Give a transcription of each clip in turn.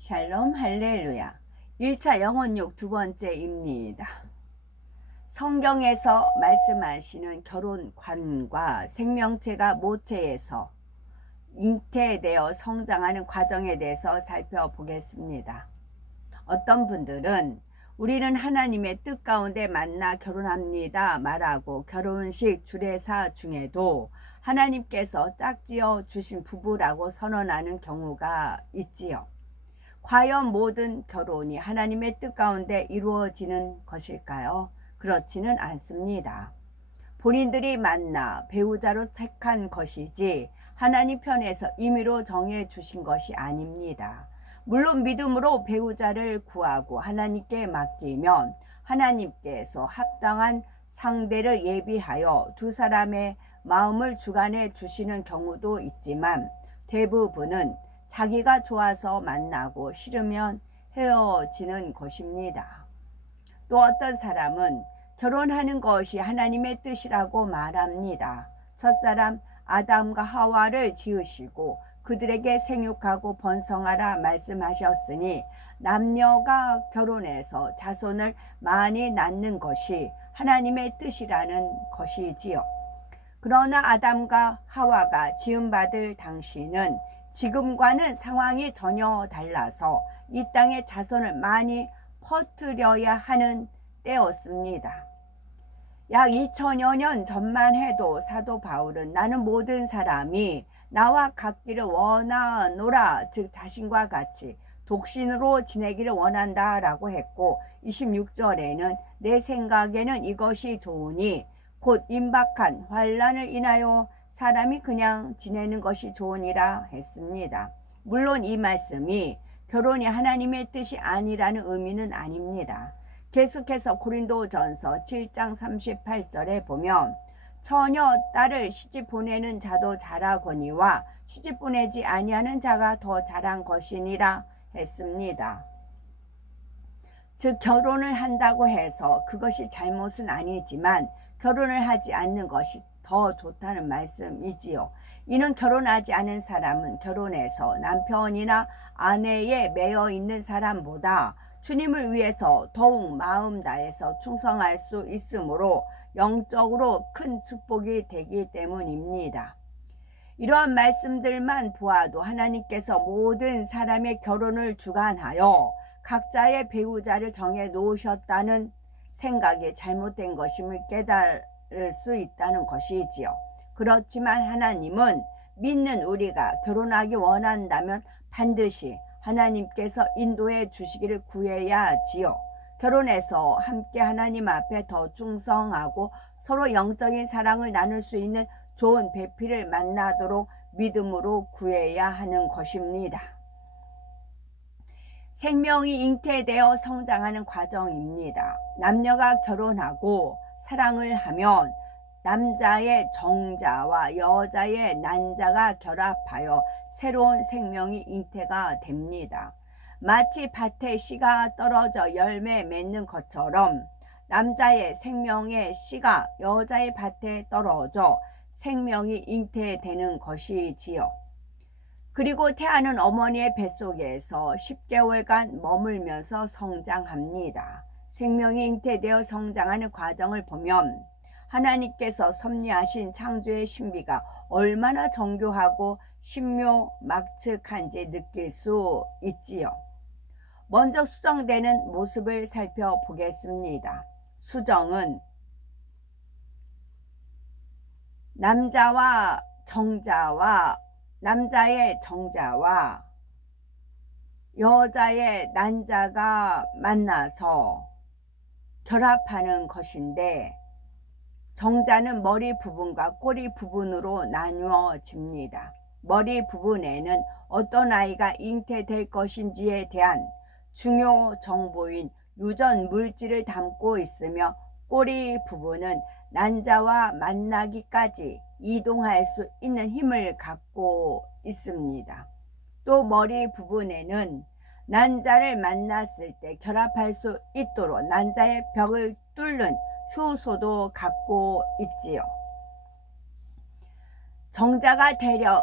샬롬 할렐루야. 1차 영혼육 두 번째입니다. 성경에서 말씀하시는 결혼관과 생명체가 모체에서 잉태되어 성장하는 과정에 대해서 살펴보겠습니다. 어떤 분들은 우리는 하나님의 뜻 가운데 만나 결혼합니다 말하고 결혼식 주례사 중에도 하나님께서 짝지어 주신 부부라고 선언하는 경우가 있지요. 과연 모든 결혼이 하나님의 뜻 가운데 이루어지는 것일까요? 그렇지는 않습니다. 본인들이 만나 배우자로 택한 것이지 하나님 편에서 임의로 정해 주신 것이 아닙니다. 물론 믿음으로 배우자를 구하고 하나님께 맡기면 하나님께서 합당한 상대를 예비하여 두 사람의 마음을 주관해 주시는 경우도 있지만 대부분은 자기가 좋아서 만나고 싫으면 헤어지는 것입니다. 또 어떤 사람은 결혼하는 것이 하나님의 뜻이라고 말합니다. 첫사람 아담과 하와를 지으시고 그들에게 생육하고 번성하라 말씀하셨으니 남녀가 결혼해서 자손을 많이 낳는 것이 하나님의 뜻이라는 것이지요. 그러나 아담과 하와가 지음받을 당시는 지금과는 상황이 전혀 달라서 이 땅에 자손을 많이 퍼뜨려야 하는 때였습니다. 약 2000여 년 전만 해도 사도 바울은 나는 모든 사람이 나와 같기를 원하노라, 즉 자신과 같이 독신으로 지내기를 원한다 라고 했고 26절에는 내 생각에는 이것이 좋으니 곧 임박한 환난을 인하여 사람이 그냥 지내는 것이 좋으니라 했습니다. 물론 이 말씀이 결혼이 하나님의 뜻이 아니라는 의미는 아닙니다. 계속해서 고린도전서 7장 38절에 보면 처녀 딸을 시집 보내는 자도 잘하거니와 시집 보내지 아니하는 자가 더 잘한 것이니라 했습니다. 즉 결혼을 한다고 해서 그것이 잘못은 아니지만 결혼을 하지 않는 것이 더 좋다는 말씀이지요. 이는 결혼하지 않은 사람은 결혼해서 남편이나 아내에 매여 있는 사람보다 주님을 위해서 더욱 마음 다해서 충성할 수 있으므로 영적으로 큰 축복이 되기 때문입니다. 이러한 말씀들만 보아도 하나님께서 모든 사람의 결혼을 주관하여 각자의 배우자를 정해 놓으셨다는 생각이 잘못된 것임을 깨달을 수 있다는 것이지요. 그렇지만 하나님은 믿는 우리가 결혼하기 원한다면 반드시 하나님께서 인도해 주시기를 구해야 하지요. 결혼해서 함께 하나님 앞에 더 충성하고 서로 영적인 사랑을 나눌 수 있는 좋은 배필을 만나도록 믿음으로 구해야 하는 것입니다. 생명이 잉태되어 성장하는 과정입니다. 남녀가 결혼하고 사랑을 하면 남자의 정자와 여자의 난자가 결합하여 새로운 생명이 잉태가 됩니다. 마치 밭에 씨가 떨어져 열매 맺는 것처럼 남자의 생명의 씨가 여자의 밭에 떨어져 생명이 잉태되는 것이지요. 그리고 태아는 어머니의 뱃속에서 10개월간 머물면서 성장합니다. 생명이 잉태되어 성장하는 과정을 보면 하나님께서 섭리하신 창조의 신비가 얼마나 정교하고 신묘막측한지 느낄 수 있지요. 먼저 수정되는 모습을 살펴보겠습니다. 수정은 남자의 정자와 여자의 난자가 만나서 결합하는 것인데 정자는 머리 부분과 꼬리 부분으로 나누어집니다. 머리 부분에는 어떤 아이가 잉태될 것인지에 대한 중요 정보인 유전 물질을 담고 있으며 꼬리 부분은 난자와 만나기까지 이동할 수 있는 힘을 갖고 있습니다. 또 머리 부분에는 난자를 만났을 때 결합할 수 있도록 난자의 벽을 뚫는 효소도 갖고 있지요. 정자가 되려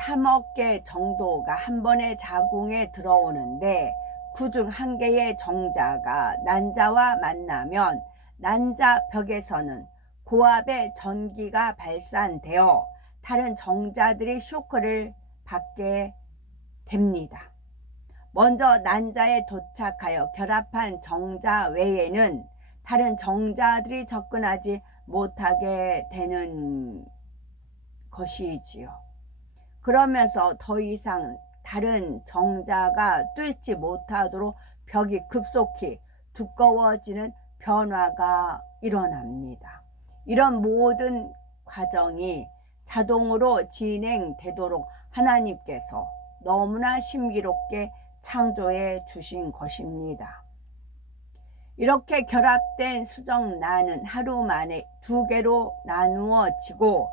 3억 개 정도가 한 번에 자궁에 들어오는데 그중 한 개의 정자가 난자와 만나면 난자 벽에서는 고압의 전기가 발산되어 다른 정자들이 쇼크를 받게 됩니다. 먼저 난자에 도착하여 결합한 정자 외에는 다른 정자들이 접근하지 못하게 되는 것이지요. 그러면서 더 이상 다른 정자가 뚫지 못하도록 벽이 급속히 두꺼워지는 변화가 일어납니다. 이런 모든 과정이 자동으로 진행되도록 하나님께서 너무나 신비롭게 창조해 주신 것입니다. 이렇게 결합된 수정란은 하루 만에 2개로 나누어지고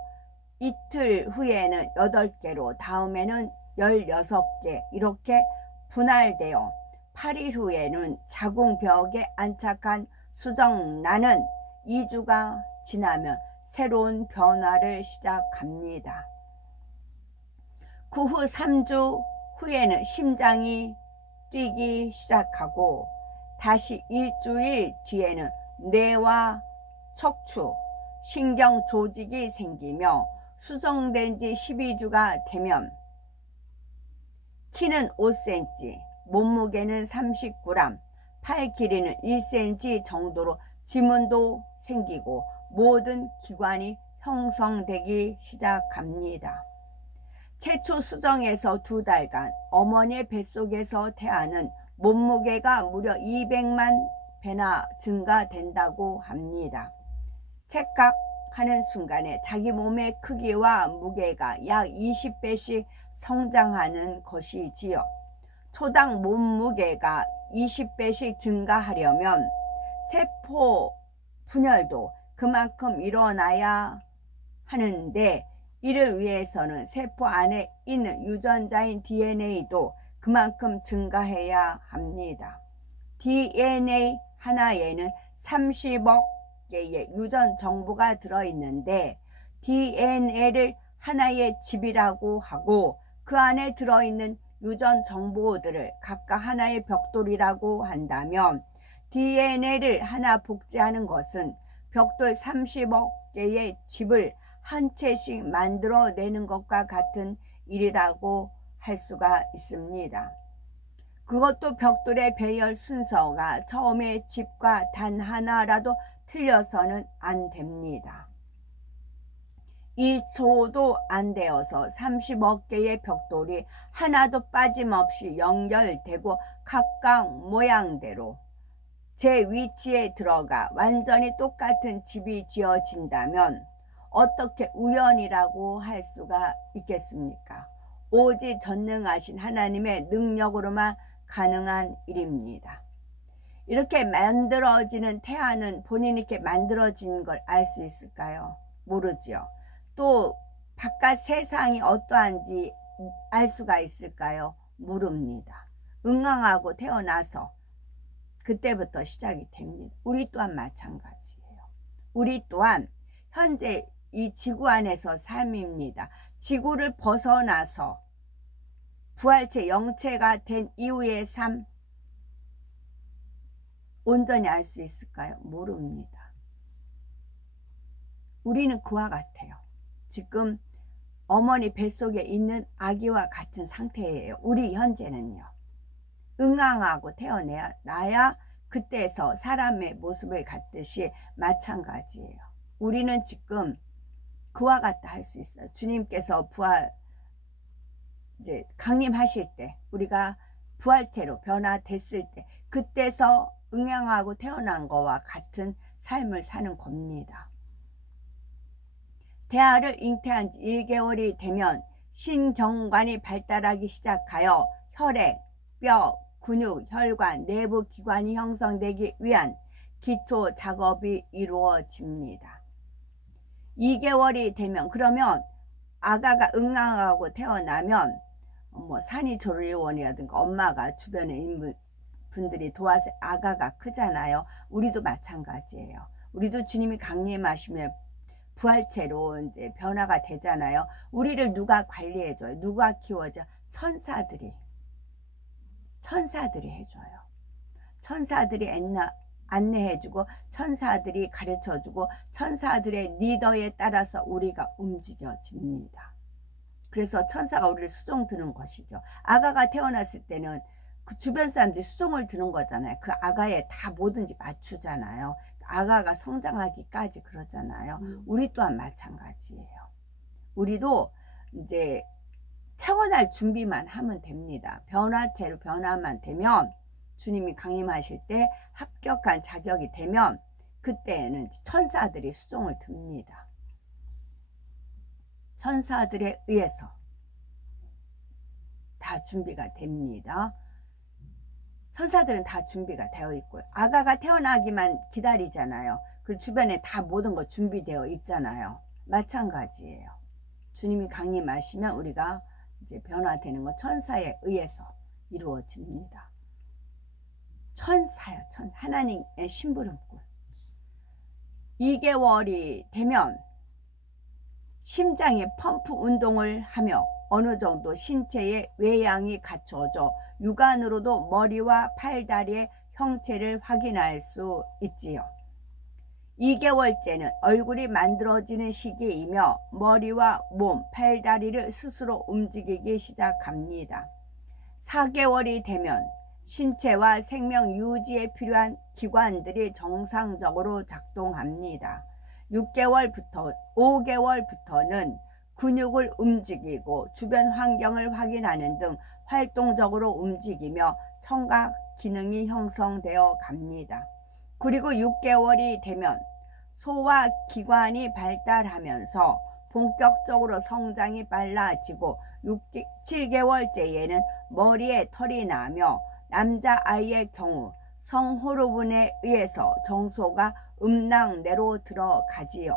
이틀 후에는 8개로, 다음에는 16개 이렇게 분할되어 8일 후에는 자궁벽에 안착한 수정란은 2주가 지나면 새로운 변화를 시작합니다. 그 후 3주 후에는 심장이 뛰기 시작하고 다시 일주일 뒤에는 뇌와 척추, 신경 조직이 생기며 수정된 지 12주가 되면 키는 5cm, 몸무게는 39g, 팔 길이는 1cm 정도로 지문도 생기고 모든 기관이 형성되기 시작합니다. 최초 수정에서 2달간 어머니의 뱃속에서 태아는 몸무게가 무려 200만 배나 증가된다고 합니다. 착각하는 순간에 자기 몸의 크기와 무게가 약 20배씩 성장하는 것이지요. 초당 몸무게가 20배씩 증가하려면 세포 분열도 그만큼 일어나야 하는데 이를 위해서는 세포 안에 있는 유전자인 DNA도 그만큼 증가해야 합니다. DNA 하나에는 30억 개의 유전 정보가 들어있는데 DNA를 하나의 집이라고 하고 그 안에 들어있는 유전 정보들을 각각 하나의 벽돌이라고 한다면 DNA를 하나 복제하는 것은 벽돌 30억 개의 집을 한 채씩 만들어내는 것과 같은 일이라고 할 수가 있습니다. 그것도 벽돌의 배열 순서가 처음에 집과 단 하나라도 틀려서는 안 됩니다. 1초도 안 되어서 30억 개의 벽돌이 하나도 빠짐없이 연결되고 각각 모양대로 제 위치에 들어가 완전히 똑같은 집이 지어진다면 어떻게 우연이라고 할 수가 있겠습니까? 오직 전능하신 하나님의 능력으로만 가능한 일입니다. 이렇게 만들어지는 태아는 본인이 이렇게 만들어진 걸 알 수 있을까요? 모르죠. 또 바깥 세상이 어떠한지 알 수가 있을까요? 모릅니다. 응앙하고 태어나서 그때부터 시작이 됩니다. 우리 또한 마찬가지예요. 우리 또한 현재 이 지구 안에서 삶입니다. 지구를 벗어나서 부활체 영체가 된 이후의 삶 온전히 알 수 있을까요? 모릅니다. 우리는 그와 같아요. 지금 어머니 뱃속에 있는 아기와 같은 상태예요. 우리 현재는요. 응앙하고 태어나야 그때서 사람의 모습을 갖듯이 마찬가지예요. 우리는 지금 그와 같다 할 수 있어요. 주님께서 부활 이제 강림하실 때 우리가 부활체로 변화됐을 때 그때서 응양하고 태어난 거와 같은 삶을 사는 겁니다. 태아를 잉태한 지 1개월이 되면 신경관이 발달하기 시작하여 혈액, 뼈, 근육, 혈관, 내부 기관이 형성되기 위한 기초 작업이 이루어집니다. 2개월이 되면 그러면 아가가 응앙하고 태어나면 산이조리원이라든가 엄마가 주변에 있는 분들이 도와서 아가가 크잖아요. 우리도 마찬가지예요. 우리도 주님이 강림하시며 부활체로 이제 변화가 되잖아요. 우리를 누가 관리해줘요? 누가 키워줘? 천사들이 해줘요. 천사들이 안내해주고, 천사들이 가르쳐주고, 천사들의 리더에 따라서 우리가 움직여집니다. 그래서 천사가 우리를 수종 드는 것이죠. 아가가 태어났을 때는 그 주변 사람들이 수종을 드는 거잖아요. 그 아가에 다 뭐든지 맞추잖아요. 아가가 성장하기까지 그러잖아요. 우리 또한 마찬가지예요. 우리도 이제 태어날 준비만 하면 됩니다. 변화체로 변화만 되면, 주님이 강림하실 때 합격한 자격이 되면 그때는 천사들이 수종을 듭니다. 천사들에 의해서 다 준비가 됩니다. 천사들은 다 준비가 되어 있고요. 아가가 태어나기만 기다리잖아요. 그 주변에 다 모든 거 준비되어 있잖아요. 마찬가지예요. 주님이 강림하시면 우리가 이제 변화되는 거 천사에 의해서 이루어집니다. 천사요, 하나님의 심부름꾼. 2개월이 되면 심장이 펌프 운동을 하며 어느 정도 신체의 외양이 갖춰져 육안으로도 머리와 팔다리의 형체를 확인할 수 있지요. 2개월째는 얼굴이 만들어지는 시기이며 머리와 몸, 팔다리를 스스로 움직이기 시작합니다. 4개월이 되면 신체와 생명 유지에 필요한 기관들이 정상적으로 작동합니다. 5개월부터는 근육을 움직이고 주변 환경을 확인하는 등 활동적으로 움직이며 청각 기능이 형성되어 갑니다. 그리고 6개월이 되면 소화 기관이 발달하면서 본격적으로 성장이 빨라지고 7개월째에는 머리에 털이 나며 남자아이의 경우 성호르몬에 의해서 정소가 음낭내로 들어가지요.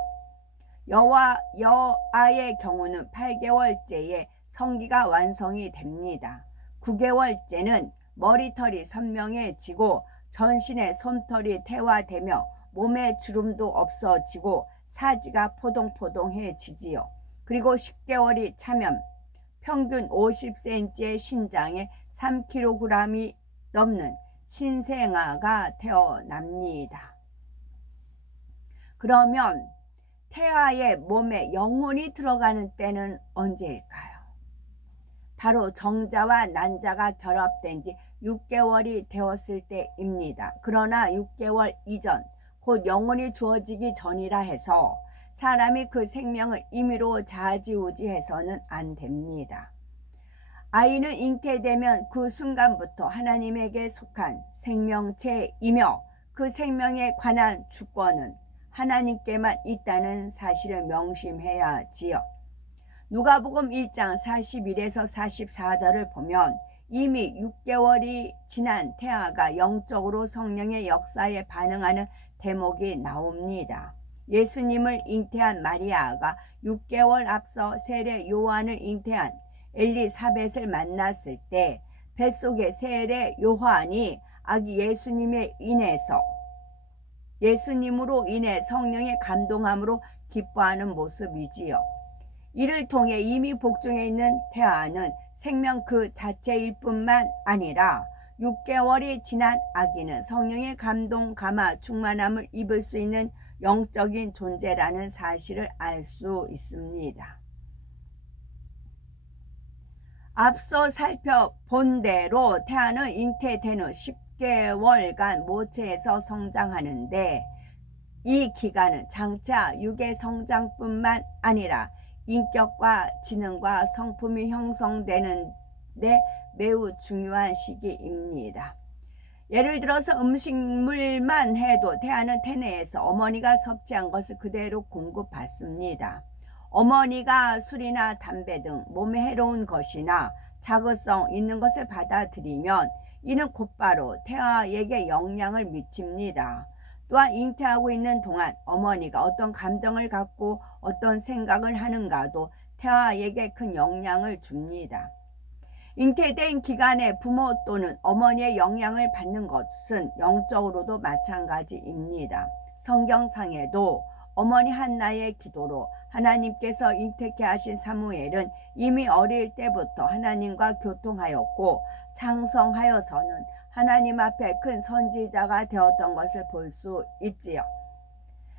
여아의 경우는 8개월째에 성기가 완성이 됩니다. 9개월째는 머리털이 선명해지고 전신의 솜털이 태화되며 몸에 주름도 없어지고 사지가 포동포동해지지요. 그리고 10개월이 차면 평균 50cm의 신장에 3kg이 넘는 신생아가 태어납니다. 그러면 태아의 몸에 영혼이 들어가는 때는 언제일까요? 바로 정자와 난자가 결합된 지 6개월이 되었을 때입니다. 그러나 6개월 이전, 곧 영혼이 주어지기 전이라 해서 사람이 그 생명을 임의로 좌지우지해서는 안 됩니다. 아이는 잉태되면 그 순간부터 하나님에게 속한 생명체이며 그 생명에 관한 주권은 하나님께만 있다는 사실을 명심해야지요. 누가복음 1장 41에서 44절을 보면 이미 6개월이 지난 태아가 영적으로 성령의 역사에 반응하는 대목이 나옵니다. 예수님을 잉태한 마리아가 6개월 앞서 세례 요한을 잉태한 엘리사벳을 만났을 때 뱃속의 세례 요한이 아기 예수님으로 인해 성령의 감동함으로 기뻐하는 모습이지요. 이를 통해 이미 복중에 있는 태아는 생명 그 자체일 뿐만 아니라 6개월이 지난 아기는 성령의 감동, 감화, 충만함을 입을 수 있는 영적인 존재라는 사실을 알 수 있습니다. 앞서 살펴본 대로 태아는 잉태된 후 10개월간 모체에서 성장하는데 이 기간은 장차 육의 성장뿐만 아니라 인격과 지능과 성품이 형성되는 데 매우 중요한 시기입니다. 예를 들어서 음식물만 해도 태아는 태내에서 어머니가 섭취한 것을 그대로 공급받습니다. 어머니가 술이나 담배 등 몸에 해로운 것이나 자극성 있는 것을 받아들이면 이는 곧바로 태아에게 영향을 미칩니다. 또한 잉태하고 있는 동안 어머니가 어떤 감정을 갖고 어떤 생각을 하는가도 태아에게 큰 영향을 줍니다. 잉태된 기간에 부모 또는 어머니의 영향을 받는 것은 영적으로도 마찬가지입니다. 성경상에도 어머니 한나의 기도로 하나님께서 잉태케 하신 사무엘은 이미 어릴 때부터 하나님과 교통하였고 장성하여서는 하나님 앞에 큰 선지자가 되었던 것을 볼 수 있지요.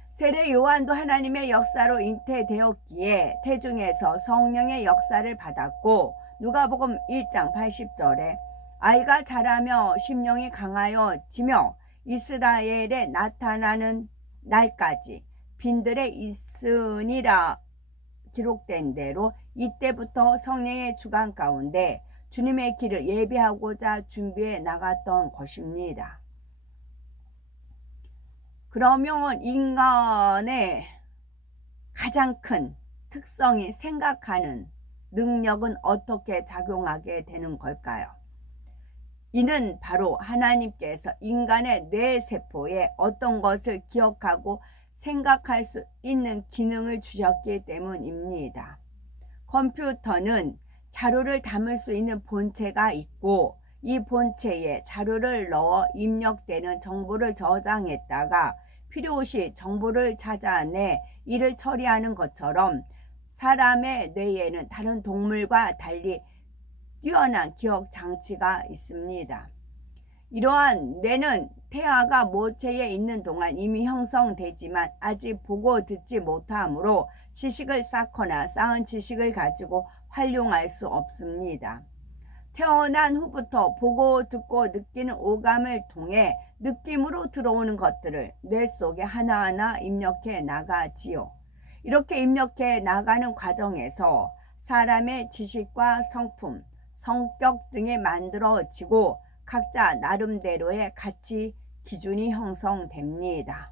세례 요한도 하나님의 역사로 잉태되었기에 태중에서 성령의 역사를 받았고 누가복음 1장 80절에 아이가 자라며 심령이 강하여지며 이스라엘에 나타나는 날까지 빈들에 있으니라 기록된 대로 이때부터 성령의 주관 가운데 주님의 길을 예비하고자 준비해 나갔던 것입니다. 그러면 인간의 가장 큰 특성이 생각하는 능력은 어떻게 작용하게 되는 걸까요? 이는 바로 하나님께서 인간의 뇌세포에 어떤 것을 기억하고 생각할 수 있는 기능을 주셨기 때문입니다. 컴퓨터는 자료를 담을 수 있는 본체가 있고 이 본체에 자료를 넣어 입력되는 정보를 저장했다가 필요시 정보를 찾아내 일을 처리하는 것처럼 사람의 뇌에는 다른 동물과 달리 뛰어난 기억 장치가 있습니다. 이러한 뇌는 태아가 모체에 있는 동안 이미 형성되지만 아직 보고 듣지 못하므로 지식을 쌓거나 쌓은 지식을 가지고 활용할 수 없습니다. 태어난 후부터 보고 듣고 느끼는 오감을 통해 느낌으로 들어오는 것들을 뇌 속에 하나하나 입력해 나가지요. 이렇게 입력해 나가는 과정에서 사람의 지식과 성품, 성격 등이 만들어지고 각자 나름대로의 가치 기준이 형성됩니다.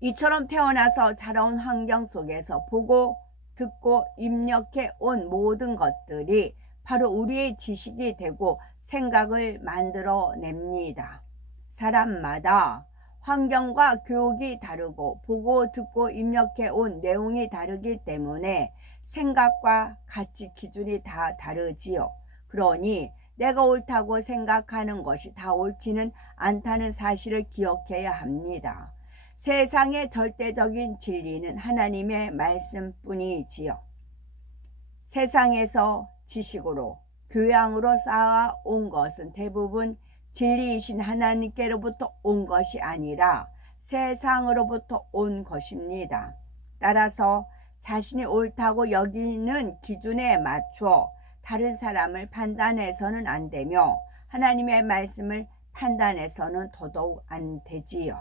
이처럼 태어나서 자라온 환경 속에서 보고 듣고 입력해 온 모든 것들이 바로 우리의 지식이 되고 생각을 만들어냅니다. 사람마다 환경과 교육이 다르고 보고 듣고 입력해 온 내용이 다르기 때문에 생각과 가치 기준이 다 다르지요. 그러니 내가 옳다고 생각하는 것이 다 옳지는 않다는 사실을 기억해야 합니다. 세상의 절대적인 진리는 하나님의 말씀뿐이지요. 세상에서 지식으로 교양으로 쌓아온 것은 대부분 진리이신 하나님께로부터 온 것이 아니라 세상으로부터 온 것입니다. 따라서 자신이 옳다고 여기는 기준에 맞춰 다른 사람을 판단해서는 안 되며 하나님의 말씀을 판단해서는 더더욱 안 되지요.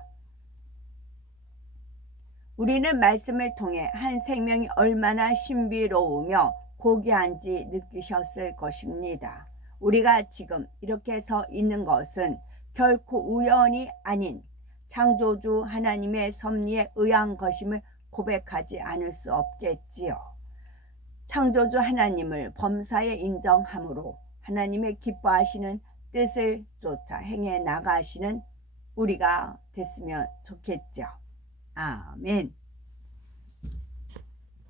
우리는 말씀을 통해 한 생명이 얼마나 신비로우며 고귀한지 느끼셨을 것입니다. 우리가 지금 이렇게 서 있는 것은 결코 우연이 아닌 창조주 하나님의 섭리에 의한 것임을 고백하지 않을 수 없겠지요. 창조주 하나님을 범사에 인정함으로 하나님의 기뻐하시는 뜻을 쫓아 행해 나가시는 우리가 됐으면 좋겠죠. 아멘.